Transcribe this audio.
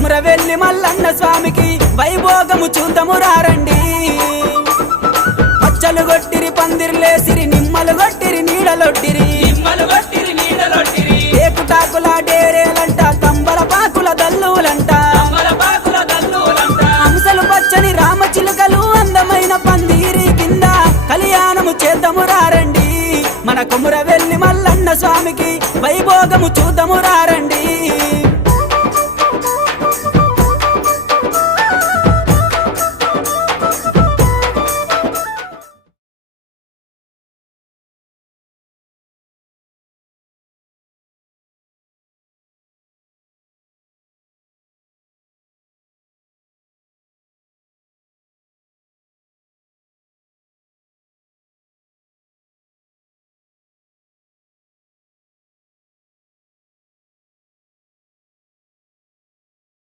కుమరవెల్లి మల్లన్న స్వామికి వైభోగము చూద్దాము రారండి పచ్చలు గొట్టిరి పందిర్లేసిరి నిమ్మలు గొట్టిరి నీడలొట్టిరి ఏకుటాకుల డేరేలంట తంబల పాకుల దల్లులంట హంసలు పచ్చని రామచిలుకలు అందమైన పందిరి కింద కళ్యాణము చేద్దాము రారండి మన కుమరవెల్లి మల్లన్న స్వామికి వైభోగము చూద్దాము రారండి